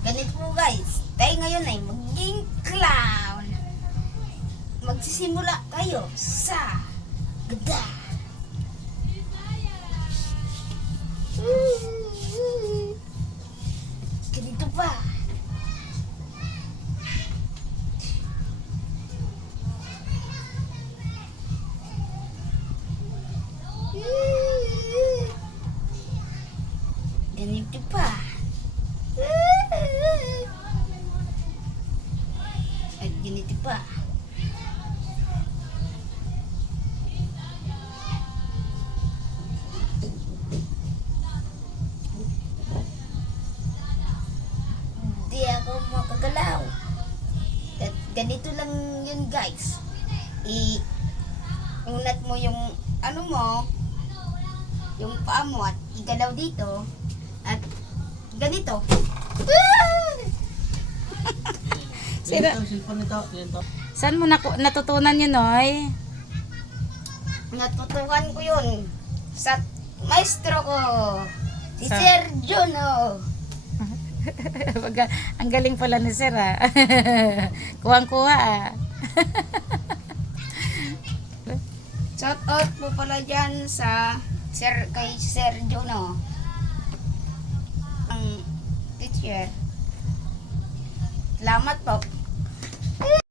Ganito po guys, tayo ngayon ay maging clown. Magsisimula kayo sa ganda. Ganito pa. Ganito pa. At ganito pa. Hindi ako makagalaw. At ganito lang yun guys. Unat mo yung ano mo, yung paa mo at igalaw dito. At ganito. Saan mo natutunan yun, Noy? Natutuhan ko yun sa maestro ko, si Sa- Sir Juno. Ang galing pala ni Sir, ah. Kuwang-kuha, ah. Shout out po pala dyan sa kay Sir Juno, ang teacher. Salamat po.